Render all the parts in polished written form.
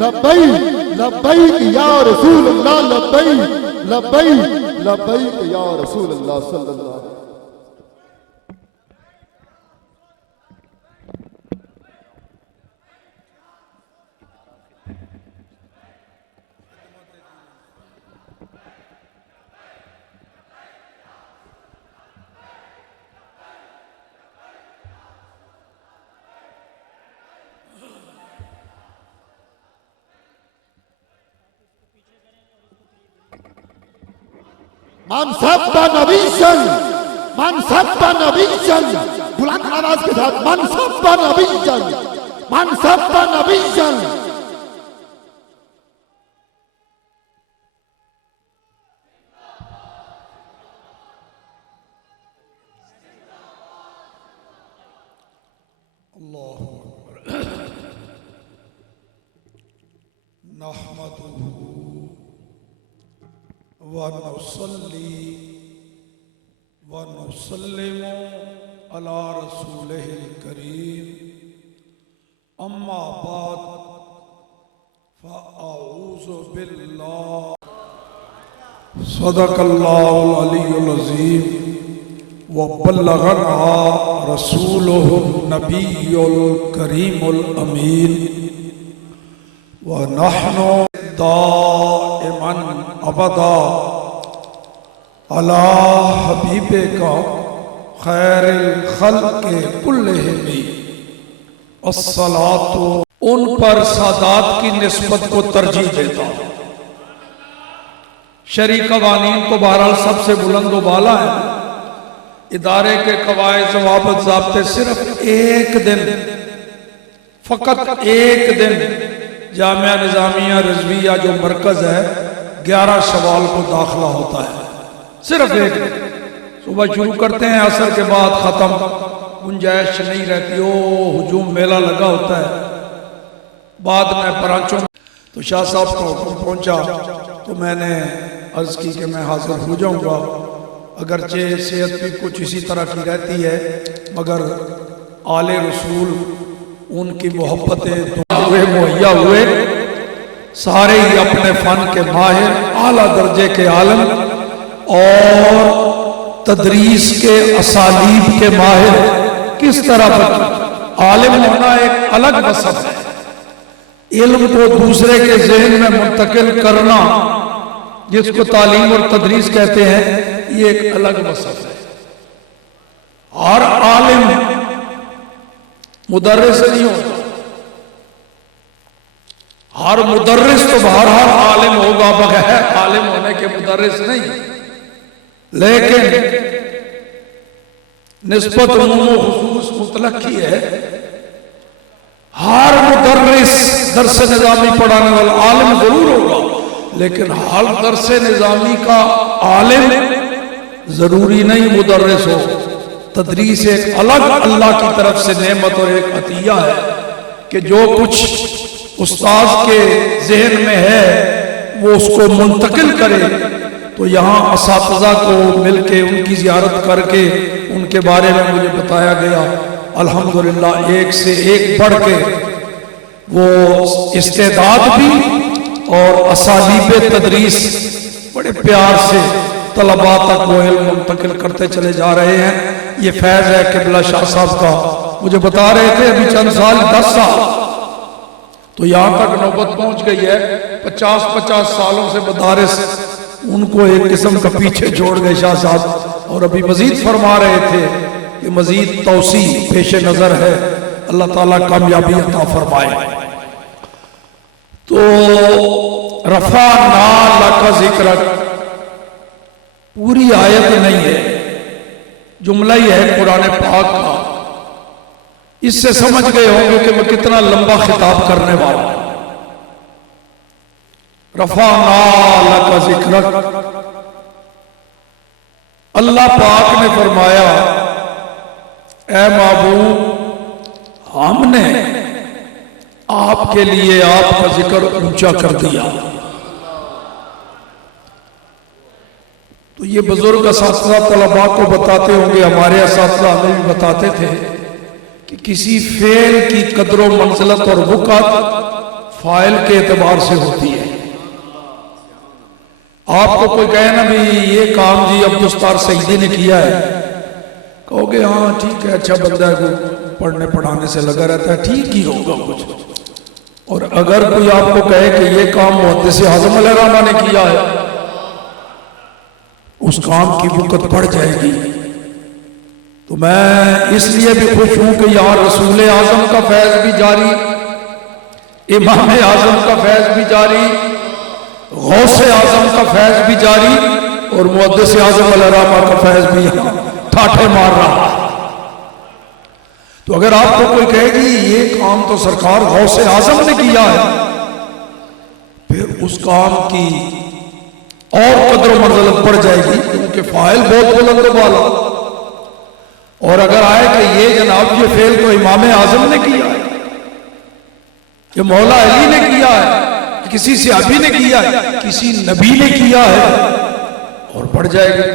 لبیک لبیک یا رسول اللہ لبیک لبیک لبیک یا رسول اللہ صلی اللہ علیہ وسلم. من سب نبیًا من سب نبیًا بلند آواز کے ساتھ من سب نبیًا من سب نبیًا. اللہ اکبر. نحمدہ ونصلی ونسلم علی رسولہ الکریم. اما بعد فاعوذ باللہ. صدق اللہ العلی العظیم وبلغنا رسولہ النبی الکریم الامین. ونحن دائما ابدا علی حبیبک خیر الخلق کلہم الصلاۃ. ان پر سادات کی نسبت کو ترجیح دیتا ہوں. شرعی قوانین تو بہرحال سب سے بلند و بالا ہے. ادارے کے قواعد ضوابط ضابطے صرف ایک دن فقط ایک دن جامعہ نظامیہ رضویہ جو مرکز ہے 11 شوال کو داخلہ ہوتا ہے. صرف ایک دن صبح شروع کرتے ہیں عصر کے بعد ختم. گنجائش نہیں رہتی. ہجوم میلہ لگا ہوتا ہے. بعد میں پرانچوں تو شاہ صاحب کا حکم پہنچا تو میں نے عرض کی کہ میں حاضر ہو جاؤں گا. اگرچہ صحت بھی کچھ اسی طرح کی رہتی ہے مگر آل رسول ان کی محبتیں مہیا ہوئے. سارے ہی اپنے فن کے ماہر اعلیٰ درجے کے عالم اور تدریس کے اسالیب کے ماہر. کس طرح عالم ہونا ایک الگ وصف ہے. علم کو دوسرے کے ذہن میں منتقل کرنا جس کو تعلیم اور تدریس کہتے ہیں یہ ایک الگ وصف ہے. ہر عالم مدرس نہیں ہوتا. ہر مدرس تو بہرحال عالم ہوگا بغیر عالم ہونے کے مدرس نہیں. لیکن نسبت عموم و خصوص مطلق ہی ہے. ہر مدرس درس نظامی پڑھانے والا عالم ضرور ہوگا لیکن ہر درس نظامی کا عالم ضروری نہیں مدرس ہو. تدریس ایک الگ اللہ کی طرف سے نعمت اور ایک عطیہ ہے کہ جو کچھ استاذ کے ذہن میں ہے وہ اس کو منتقل کرے. تو یہاں اساتذہ کو مل کے ان کی زیارت کر کے ان کے بارے میں مجھے بتایا گیا. الحمدللہ ایک سے ایک بڑھ کے وہ استعداد بھی اور اسالیب تدریس بڑے پیار سے طلباء تک وہ علم منتقل کرتے چلے جا رہے ہیں. یہ فیض ہے قبلہ شاہ صاحب کا. مجھے بتا رہے تھے ابھی چند سال 10 سال تو یہاں تک نوبت پہنچ گئی ہے. 50 سالوں سے مدارس ان کو ایک قسم کا پیچھے چھوڑ گئے شاہ صاحب. اور ابھی مزید فرما رہے تھے کہ مزید توسیع پیش نظر ہے. اللہ تعالیٰ کامیابی عطا فرمائے. تو رفعنا لک ذکرک پوری آیت نہیں ہے جملہ ہی ہے قرآن پاک کا. اس سے سمجھ گئے ہوں گے کہ میں کتنا لمبا خطاب کرنے والا ہوں. رفعنا لک ذکرک. اللہ پاک نے فرمایا اے محبوب ہم نے آپ کے لیے آپ کا ذکر اونچا کر دیا. تو یہ بزرگ اساتذہ طلباء کو بتاتے ہوں گے. ہمارے اساتذہ ہمیں بھی بتاتے تھے کہ کسی فعل کی قدر و منزلت اور وقعت فائل کے اعتبار سے ہوتی ہے. آپ کو کوئی کہے نا بھی یہ کام جی عبدالستار سعیدی نے کیا ہے، کہو گے ہاں ٹھیک ہے، اچھا بندہ ہے، کوئی پڑھنے پڑھانے سے لگا رہتا ہے، ٹھیک ہی ہوگا کچھ. اور اگر کوئی آپ کو کہے کہ یہ کام محدث اعظم علیہ الرحمہ نے کیا ہے، اس کام کی وقت پڑ جائے گی. تو میں اس لیے بھی خوش ہوں کہ یہاں رسول اعظم کا فیض بھی جاری، امام اعظم کا فیض بھی جاری، غوث اعظم کا فیض بھی جاری، اور محدث اعظم علیہ الرحمہ کا فیض بھی یہاں ٹھاٹھے مار رہا. تو اگر آپ کو کوئی کہے گی یہ کام تو سرکار غوث اعظم نے کیا ہے، پھر اس کام کی اور قدر و منزلت بڑھ جائے گی، کیونکہ فاعل بہت بلند و بالا. اور اگر آئے کہ یہ جناب یہ فعل تو امام اعظم نے کیا ہے، یہ مولا علی نے کیا ہے، کسی صحابی نے کیا ہے، کسی نبی نے کیا ہے، اور بڑھ جائے گا.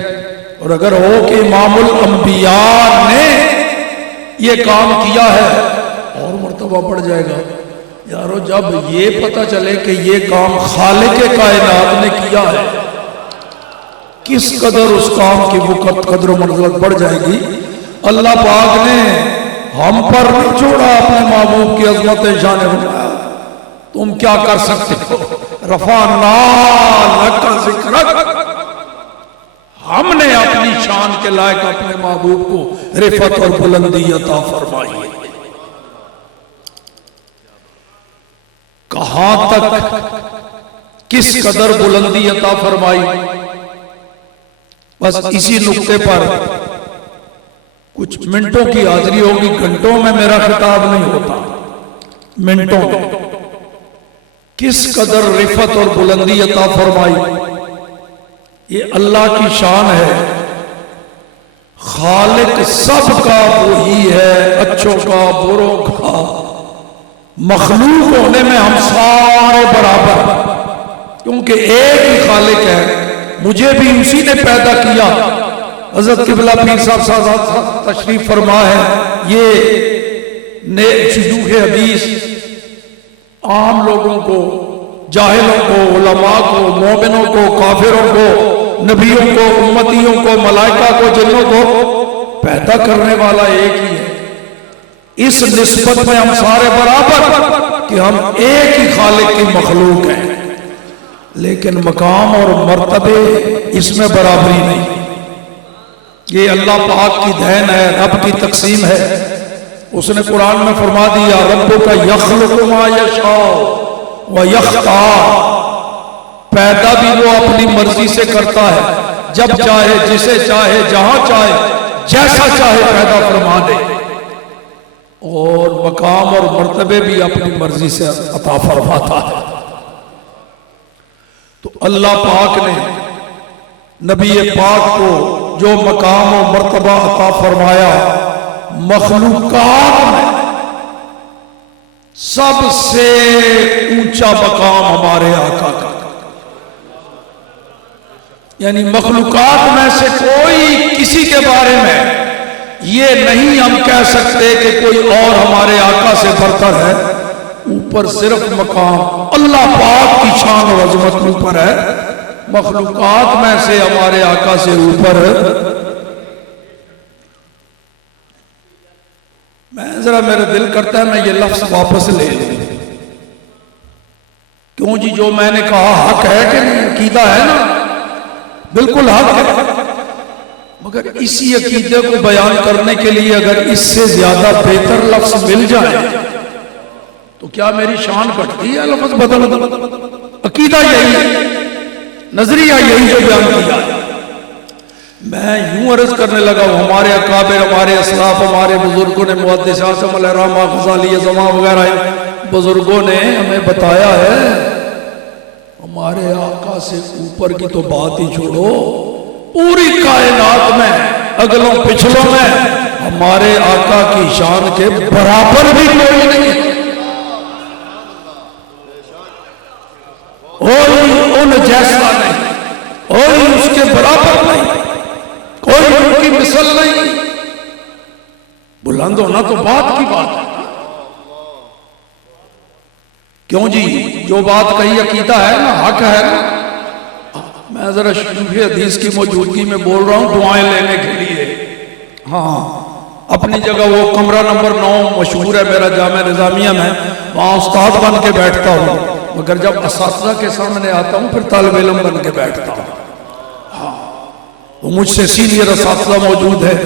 اور اگر ہو کہ امام الانبیاء نے یہ کام کیا ہے، اور مرتبہ بڑھ جائے گا. یارو جب یہ پتہ چلے کہ یہ کام خالق کائنات نے کیا ہے، کس قدر اس کام کی وقت قدر و منزلت بڑھ جائے گی. اللہ پاک نے ہم پر نہیں چھوڑا اپنے محبوب کی عظمت شان فرمایا تم کیا کر سکتے ہو، رفعنا لک ذکرک، ہم نے اپنی شان کے لائق اپنے محبوب کو رفعت اور بلندی عطا فرمائی. کہاں تک کس قدر بلندی عطا فرمائی، بس اسی نقطے پر کچھ منٹوں کی حاضری ہوگی. گھنٹوں میں میرا خطاب نہیں ہوتا، منٹوں میں کس قدر رفعت اور بلندی عطا فرمائی. یہ اللہ کی شان ہے. خالق سب کا وہی ہے، اچھوں کا بروں کا. مخلوق ہونے میں ہم سارے برابر، کیونکہ ایک ہی خالق ہے. مجھے بھی اسی نے پیدا کیا. حضرت قبلہ پیر صاحب تشریف فرما ہے. یہ شیوخ حدیث عام لوگوں کو، جاہلوں کو، علماء کو، مومنوں کو، کافروں کو، نبیوں کو، امتیوں کو، ملائکہ کو، جنوں کو پیدا کرنے والا ایک ہی ہے. اس نسبت میں ہم سارے برابر کہ ہم ایک ہی خالق کی مخلوق ہیں، لیکن مقام اور مرتبے اس میں برابری نہیں. یہ اللہ پاک کی دین ہے، رب کی تقسیم ہے. اس نے قرآن میں فرما دیا ربک یخلق ما یشاء و یختار. پیدا بھی وہ اپنی مرضی سے کرتا ہے، جب چاہے، جسے چاہے، جہاں چاہے، جیسا چاہے پیدا فرما دے. اور مقام اور مرتبے بھی اپنی مرضی سے عطا فرماتا ہے. تو اللہ پاک نے نبی پاک کو جو مقام و مرتبہ عطا فرمایا، مخلوقات میں سب سے اونچا مقام ہمارے آقا کا. یعنی مخلوقات میں سے کوئی کسی کے بارے میں یہ نہیں ہم کہہ سکتے کہ کوئی اور ہمارے آقا سے برتر ہے. اوپر صرف مقام اللہ پاک کی شان و عظمت اوپر ہے، مخلوقات میں سے ہمارے آقا سے اوپر. میں ذرا میرا دل کرتا ہے میں یہ لفظ واپس لے لوں. کیوں جی جو میں نے کہا حق ہے کہ نہیں؟ عقیدہ ہے نا، بالکل حق ہے. مگر اسی عقیدے کو بیان کرنے کے لیے اگر اس سے زیادہ بہتر لفظ مل جائے تو کیا میری شان گھٹتی ہے؟ لفظ بدل دو. عقیدہ یہی ہے، نظریہ یہی جو بیان کیا ہے. میں یوں عرض کرنے لگا ہوں، ہمارے اکابر، ہمارے اسلاف، ہمارے بزرگوں نے، محدث اعظم علیہ الرحمہ، غزالی زماں وغیرہ بزرگوں نے ہمیں بتایا ہے. ہمارے آقا سے اوپر کی تو بات ہی چھوڑو، پوری کائنات میں اگلوں پچھلوں میں ہمارے آقا کی شان کے برابر بھی کوئی نہیں. کوئی ان جیسا نہیں، کوئی اس کے برابر نہیں، کوئی ان کی مثل نہیں. بلند ہونا تو بات کی بات ہے کیوں جی؟ جو بات کہی عقیدہ ہے نا، حق ہے نا. میں ذرا شیوخ حدیث کی موجودگی میں بول رہا ہوں دعائیں لینے کے لیے. ہاں اپنی جگہ وہ کمرہ نمبر 9 مشہور ہے میرا جامعہ نظامیہ میں، وہاں استاد بن کے بیٹھتا ہوں، مگر جب اساتذہ کے سامنے آتا ہوں پھر طالب علم بن کے بیٹھتا ہوں. ہاں وہ مجھ سے سینئر اساتذہ موجود ہے.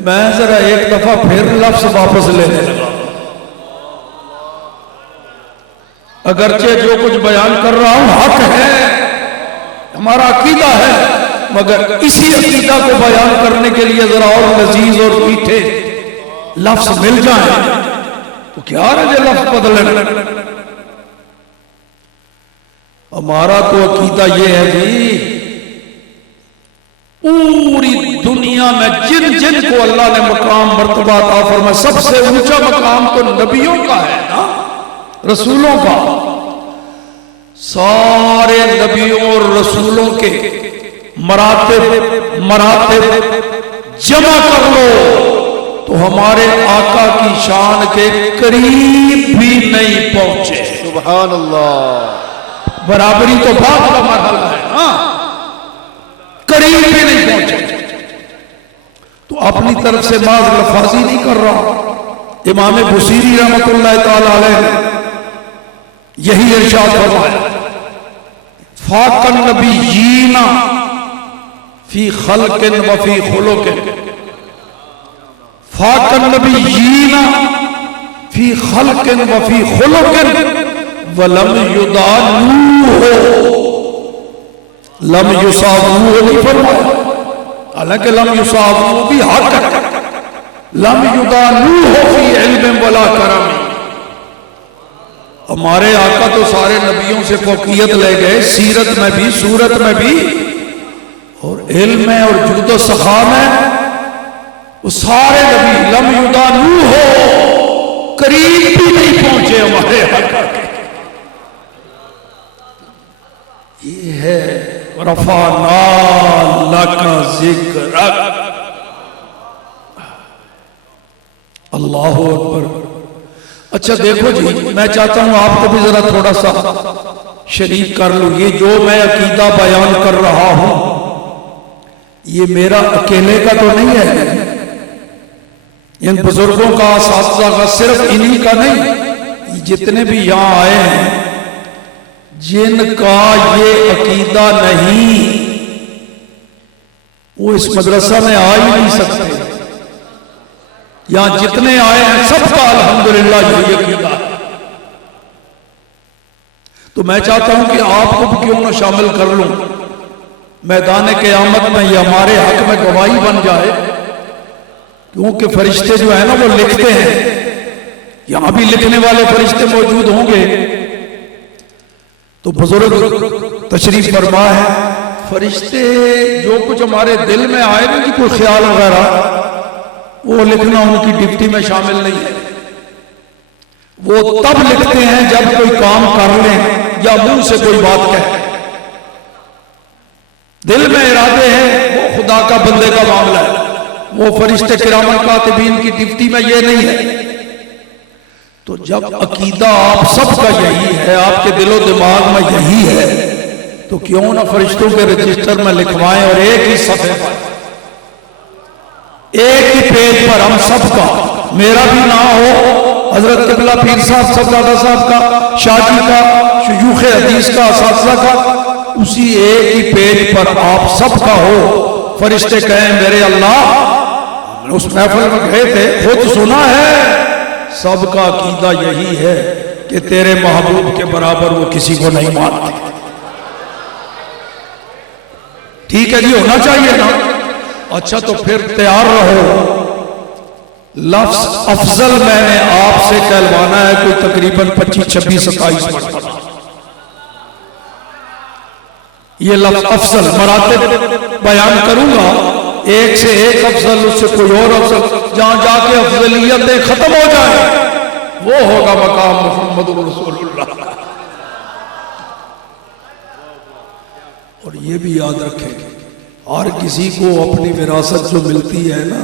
میں ذرا ایک دفعہ پھر لفظ واپس لینے لگا. اگرچہ جو کچھ بیان کر رہا ہوں حق ہے، ہمارا عقیدہ ہے، مگر اسی عقیدہ کو بیان کرنے کے لیے ذرا اور لذیذ اور میٹھے لفظ مل جائیں تو کیا رجے لفظ بدلنے. ہمارا تو عقیدہ یہ ہے جی، پوری دنیا میں جن جن کو اللہ نے مقام مرتبہ عطا فرمایا، سب سے اونچا مقام تو نبیوں کا ہے نا، رسولوں کا. سارے نبیوں اور رسولوں کے مراتب جمع کر لو تو ہمارے آقا کی شان کے قریب بھی نہیں پہنچے. سبحان اللہ. برابری تو بعد کا مرحلہ ہے ہاں، قریب بھی نہیں پہنچے. تو اپنی طرف سے معاذ لفاظی نہیں کر رہا. امام بصیری رحمت اللہ تعالی علیہ یہی ارشاد فرمایا، فاق النبیین فی خلق و فی خلق، فاق النبیین فی خلق و فی خلق ولم یدانوہ، لم یصابوہ نہیں فرمایا، حالانکہ لم یصابوہ بھی حق ہے، لم یدانوہ فی علم ولا کرم. ہمارے آقا تو سارے نبیوں سے فوقیت لے گئے، سیرت میں بھی، صورت میں بھی، اور علم میں اور جود و سخا میں. وہ سارے نبی لم یدانوہ ہو، قریب بھی نہیں پہنچے ہمارے آقا کے. یہ ہے رفعنا لک ذکرک. اللہ اکبر. اچھا دیکھو جی، میں چاہتا ہوں آپ کو بھی ذرا تھوڑا سا شریک کر لوں. یہ جو میں عقیدہ بیان کر رہا ہوں یہ میرا اکیلے کا تو نہیں ہے، ان بزرگوں کا، اساتذہ کا، صرف انہی کا نہیں. جتنے بھی یہاں آئے ہیں جن کا یہ عقیدہ نہیں وہ اس مدرسہ میں آ ہی نہیں سکتے. یہاں جتنے آئے ہیں سب کا الحمدللہ یہ عقیدہ ہے. تو میں چاہتا ہوں کہ آپ کو بھی کیوں نہ شامل کر لوں. میدان قیامت میں یہ ہمارے حق میں گواہی بن جائے، کیونکہ فرشتے جو ہیں نا وہ لکھتے ہیں. یہاں بھی لکھنے والے فرشتے موجود ہوں گے. تو بزرگ تشریف فرما ہے، فرشتے جو کچھ ہمارے دل میں آئے نا کہ کوئی خیال وغیرہ، وہ لکھنا ان کی ڈپٹی میں شامل نہیں ہے. وہ تب لکھتے ہیں جب کوئی کام کر لیں یا منہ سے کوئی بات کہے. دل میں ارادے ہیں وہ خدا کا بندے کا معاملہ ہے. وہ فرشتے کرامن کاتبین کی ڈپٹی میں یہ نہیں ہے. تو جب عقیدہ آپ سب کا یہی ہے، آپ کے دل و دماغ میں یہی ہے، تو کیوں نہ فرشتوں کے رجسٹر میں لکھوائیں اور ایک ہی صفحے پر، ایک ہی پیج پر ہم سب کا، میرا بھی نہ ہو، حضرت قبلہ پیر صاحب صاحبزادہ صاحب کا، شاہ جی کا، شیوخ حدیث کا، اساتذہ کا، اسی ایک ہی پیج پر آپ سب کا ہو. فرشتے کہیں میرے اللہ، اس محفل میں گئے تھے، خود سنا ہے، سب کا عقیدہ یہی ہے کہ تیرے محبوب کے برابر وہ کسی کو نہیں مانتے. ٹھیک ہے جی، ہونا چاہیے نا. اچھا تو پھر تیار رہو. لفظ افضل میں نے آپ سے کہلوانا ہے کوئی تقریباً 25 26 27 مرتبہ. یہ لفظ افضل مراتب بیان کروں گا، ایک سے ایک افضل، اس سے کوئی اور افضل، جہاں جا کے افضلیتیں ختم ہو جائیں وہ ہوگا مقام محمد رسول اللہ. اور یہ بھی یاد رکھیں، ہر کسی کو اپنی وراثت جو ملتی ہے نا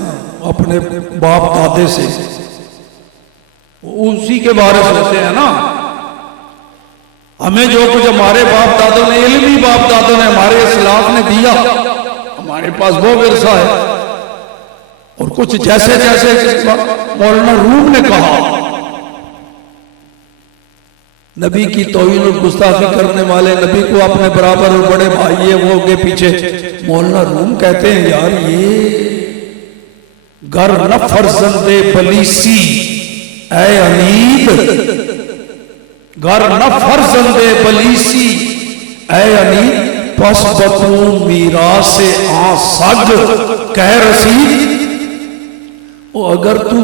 اپنے باپ دادے سے، اسی کے بارے سوچتے ہیں نا. ہمیں جو کچھ ہمارے باپ دادوں نے، علمی باپ دادوں نے، ہمارے اسلاف نے دیا، ہمارے پاس وہ ورثہ ہے۔ اور کچھ جیسے مولانا روم نے کہا، نبی کی توہین اور گستاخی کرنے والے، نبی کو اپنے برابر اور بڑے بھائی وہ کے پیچھے، مولانا روم کہتے ہیں یار یہ گر نہ فرزند بلیسی اے انید، گر نہ فرزند بلیسی اے انید، پس بطو میراث آ سگ کہہ رسید۔ اگر تو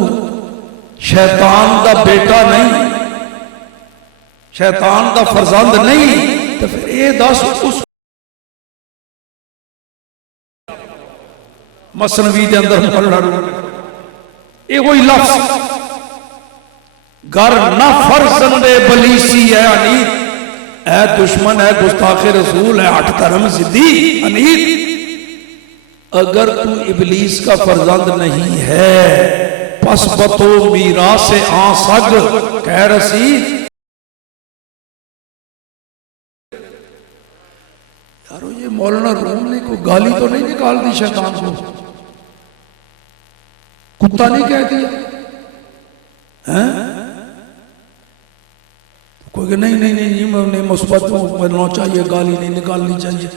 شیطان دا بیٹا نہیں، شیطان دا فرزند نہیں، تو پھر اے دس اس مثنوی دے اندر مولانا روم اے وہی لفظ گر نہ فرزند بلیسی اے انید، اے دشمن، اے گستاخ رسول، اے ہٹ دھرم زدی انید، اگر تو ابلیس کا فرزند نہیں ہے، پس بطو میراث آن سگ کہہ رسید۔ یارو یہ مولانا روم نے کوئی گالی تو نہیں نکال دی شیطان کو، کتا نہیں کہہ دیا، کوئی کہ نہیں میں مثبت بننا چاہیے، گالی نہیں نکالنی چاہیے۔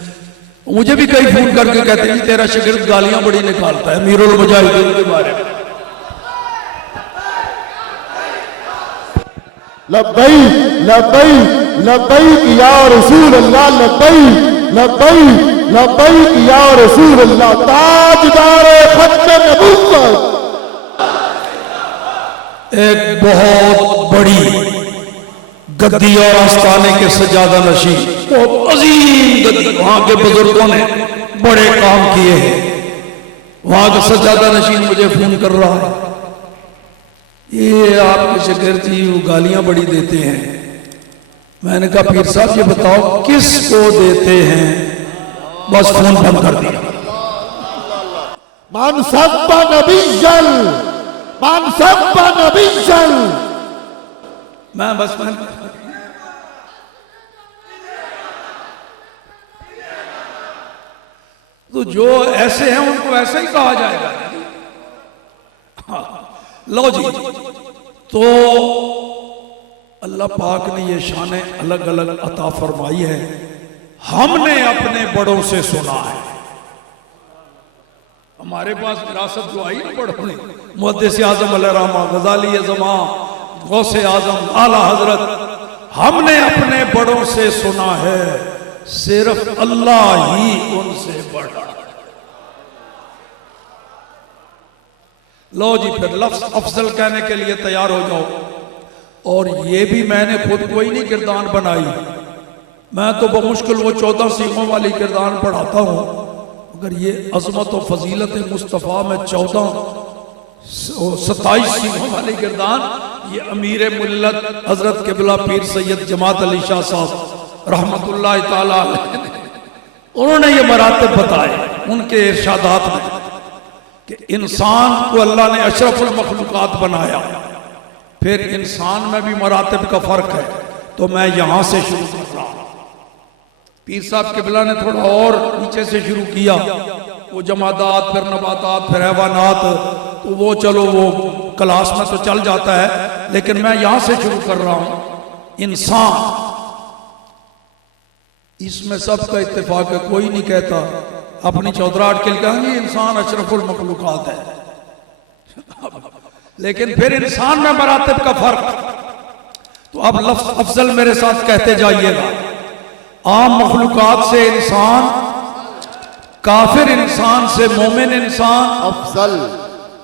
مجھے بھی کئی فون کر کے کہتے ہیں تیرا شاگرد گالیاں بڑی نکالتا ہے امیر المجاہدین کے بارے میں۔ لبیک لبیک لبیک یا رسول اللہ، لبیک لبیک لبیک یا رسول اللہ، تاجدار ختم نبوت، ایک بہت بڑی گدی اور آستانے کے سجادہ نشین، بہت عظیم گدی، وہاں کے بزرگوں نے بڑے کام کیے ہیں، وہاں کا سجادہ نشین مجھے فون کر رہا ہے، یہ آپ کے شاگرد جی وہ گالیاں بڑی دیتے ہیں۔ میں نے کہا پیر صاحب یہ بتاؤ کس کو دیتے ہیں؟ بس فون بند کر دیا۔ من سب نبیًا، من سب نبیًا، میں بس تو جو ایسے ہیں ان کو ایسا ہی کہا جائے گا۔ لو جی، تو اللہ پاک نے یہ شانیں الگ الگ عطا فرمائی ہے، ہم نے اپنے بڑوں سے سنا ہے۔ ہمارے پاس وراثت جو آئی نا بڑوں نے، محدث اعظم علیہ الرحمہ، غزالی زمان، غوث اعظم، اعلیٰ حضرت، ہم نے اپنے بڑوں سے سنا ہے، صرف اللہ ہی ان سے بڑا۔ لو جی پھر لفظ افضل کہنے کے لیے تیار ہو جاؤ، اور یہ بھی میں نے خود کوئی نہیں گردان بنائی، میں تو بمشکل وہ 14 سیخوں والی گردان پڑھاتا ہوں، اگر یہ عظمت و فضیلت مصطفیٰ میں 27 سیخوں والی گردان، یہ امیر ملت حضرت قبلہ پیر سید جماعت علی شاہ صاحب رحمت اللہ تعالیٰ علیہ نے، انہوں نے یہ مراتب بتائے ان کے ارشادات میں کہ انسان کو اللہ نے اشرف المخلوقات بنایا، پھر انسان میں بھی مراتب کا فرق ہے، تو میں یہاں سے شروع کر رہا ہوں۔ پیر صاحب قبلہ نے تھوڑا اور نیچے سے شروع کیا، وہ جمادات، پھر نباتات، پھر حیوانات، تو وہ چلو وہ کلاس میں تو چل جاتا ہے، لیکن میں یہاں سے شروع کر رہا ہوں۔ انسان، اس میں سب کا اتفاق ہے، کوئی نہیں کہتا اپنی چودراہٹ کے لیے کہیں گے انسان اشرف المخلوقات ہے، لیکن پھر انسان میں مراتب کا فرق۔ تو اب لفظ افضل میرے ساتھ کہتے جائیے گا۔ عام مخلوقات سے انسان، کافر انسان سے مومن انسان افضل،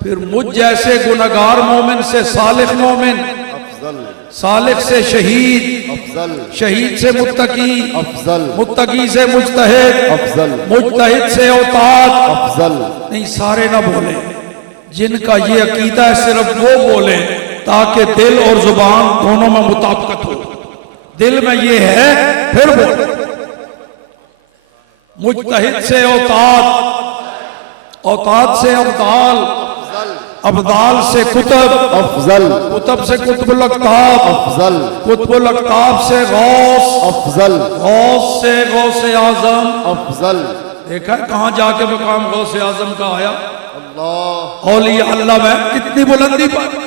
پھر مجھ جیسے گنہگار مومن سے صالح مومن، افضل، صالح سے شہید، افضل، شہید سے متقی، افضل، متقی سے مجتہد، افضل، مجتہد سے اوتاد۔ افضل۔ نہیں سارے نہ بولے، جن کا یہ عقیدہ ہے صرف وہ بولے تاکہ دل اور زبان دونوں میں مطابقت ہو۔ دل میں یہ ہے پھر بولے، مجتہد سے اوتاد، اوتاد سے ابدال، ابدال سے کتب، افضل کتب سے قطب الاقطاب، افضل قطب الاقطاب سے غوث، افضل غوث سے غوث اعظم۔ افضل دیکھا ہے کہاں جا کے مقام غوث اعظم کا آیا؟ اللہ اولیاء اللہ میں اتنی بلندی پر۔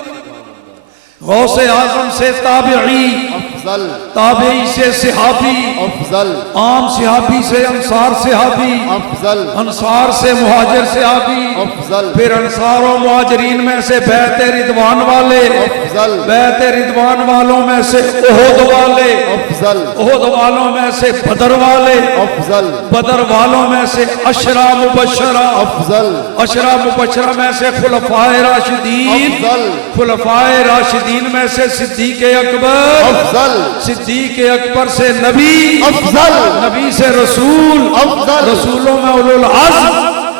غوث اعظم سے تابعی، افضل تابعی سے صحابی، افضل عام صحابی سے انصار صحابی، افضل انصار سے مہاجر صحابی، افضل پھر انصار و مہاجرین میں سے بیعت رضوان والے، افضل بیعت رضوان والوں میں سے احد والے، افضل احد والوں میں سے بدر والے، افضل بدر والوں میں سے عشرہ مبشرہ، افضل عشرہ مبشرہ میں سے خلفائے راشدین، افضل خلفائے راشدین میں سے صدیق اکبر، افضل صدیق اکبر سے نبی، افضل نبی سے رسول، افضل رسولوں میں اولو العزم،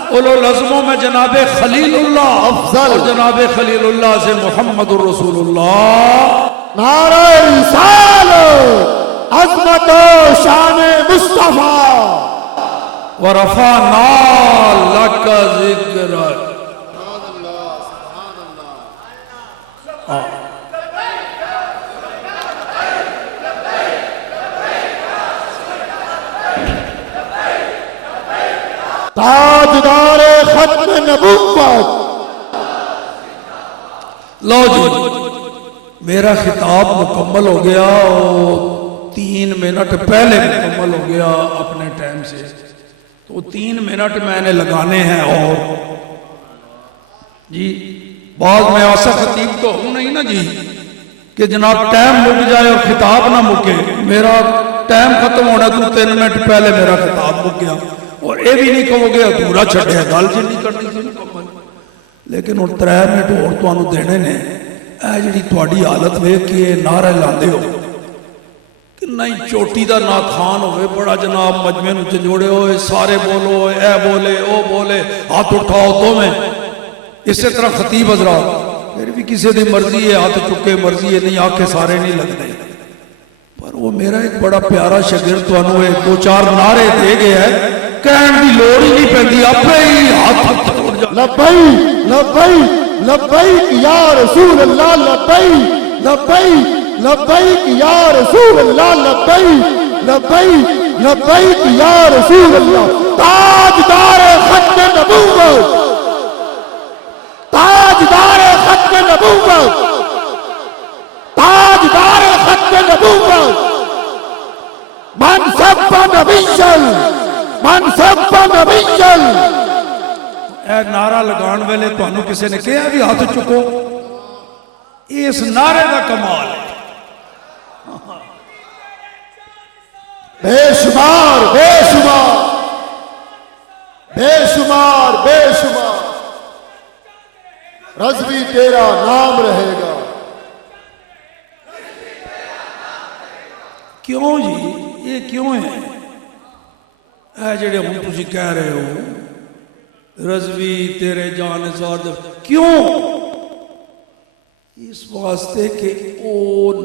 اولو العزموں میں جناب خلیل اللہ، افضل اور جناب خلیل اللہ سے محمد الرسول اللہ۔ نعرہ رسالت، عظمت و شان مصطفیٰ، ورفعنا لک ذکرک۔ تاجدار ختم نبوت۔ لو جی میرا خطاب مکمل ہو گیا اور 3 منٹ پہلے مکمل ہو گیا اپنے ٹائم سے، تو 3 منٹ میں نے لگانے ہیں۔ اور جی بعض میں ایسا خطیب تو ہوں نہیں نا جی کہ جناب ٹائم مک جائے اور خطاب نہ مکے۔ میرا ٹائم ختم ہونا تو 3 منٹ پہلے میرا خطاب مک گیا، اور اے بھی نہیں کہو گے ادھورا چھڈیا، گل جی نہیں کرنی تھی مکمل۔ لیکن ہن 3 منٹ اور تانوں دینے نے۔ اے جڑی تہاڈی حالت ویکھ کے نعرے لاندے ہو کہ نہیں چوٹی دا ناخان ہوئے بڑا جناب مجمع نوں جھنجوڑے ہوئے، سارے بولو، اے بولے او بولے، ہاتھ اٹھاؤ تو میں اسی طرح خطیب حضرات پھر بھی کسی دی مرضی ہے ہاتھ چکے، مرضی ہے نہیں آکھے سارے نہیں لگتے۔ پر وہ میرا ایک بڑا پیارا شاگرد تانوں ایک 2-4 نعرے دے گیا ہے، کہن دی لوڑ ہی نہیں پیندی، اپنے ہی ہاتھ چھوڑ جا۔ لبیک لبیک لبیک یا رسول اللہ، لبیک لبیک لبیک یا رسول اللہ، لبیک لبیک لبیک یا رسول اللہ۔ تاجدار ختم نبوت، تاجدار ختم نبوت، تاجدار ختم نبوت، من سب نبیًا، من سب نبیًا۔ اے نعرہ لگان ویلے تانوں کسی نے کہا بھی ہاتھ چکو، اس نعرے دا کمال ہے۔ بے شمار بے شمار بے شمار بے شمار رضوی تیرا نام رہے گا۔ کیوں جی یہ کیوں ہے؟ اے جڑے ہوں تسی کہہ رہے ہو رضوی تیرے جانسار، کیوں؟ اس واسطے کہ او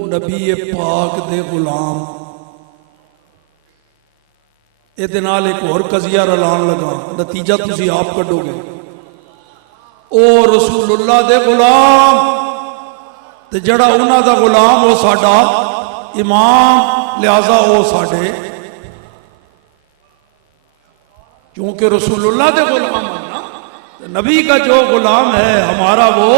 نبی پاک دے غلام۔ یہ نال ایک اور قضیہ رلان لگا، نتیجہ تسی آپ کڈو گے۔ او رسول اللہ دے غلام تے جڑا انہاں دا غلام وہ ساڈا امام، لہذا وہ ساڈے، کیونکہ رسول اللہ دے غلام ہے نا، نبی کا جو غلام ہے ہمارا وہ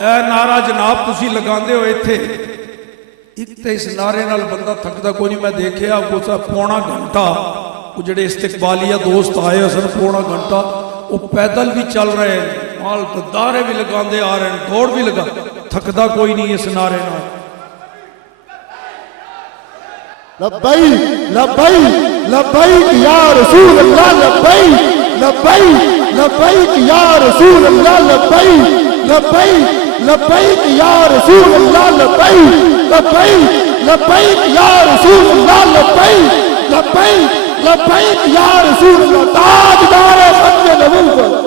اے نعرہ جناب تسی لگاندے ہو ایتھے، ایک تے اس نعرے نال بندہ تھکدا کوئی نہیں۔ میں دیکھیا کوسا پونا گھنٹہ وہ جڑے استقبالیہ دوست آئے اسن پونا گھنٹہ وہ پیدل بھی چل رہے ہیں، مال دارے بھی لگاندے آ رہے ہیں، دوڑ بھی لگا، تھکدا کوئی نہیں اس نعرے نال۔ لبیک لبیک لبیک یا رسول اللہ، لبیک لبیک لبیک یا رسول اللہ، لبیک لبیک لبیک یا رسول اللہ، لبیک لبیک لبیک یا رسول اللہ، لبیک لبیک لبیک یا رسول اللہ۔ تاجدار ختم نبوت،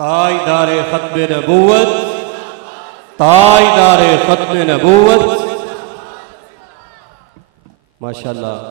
تاجدار ختم نبوت، تاجدار ختم نبوت. ماشاءاللہ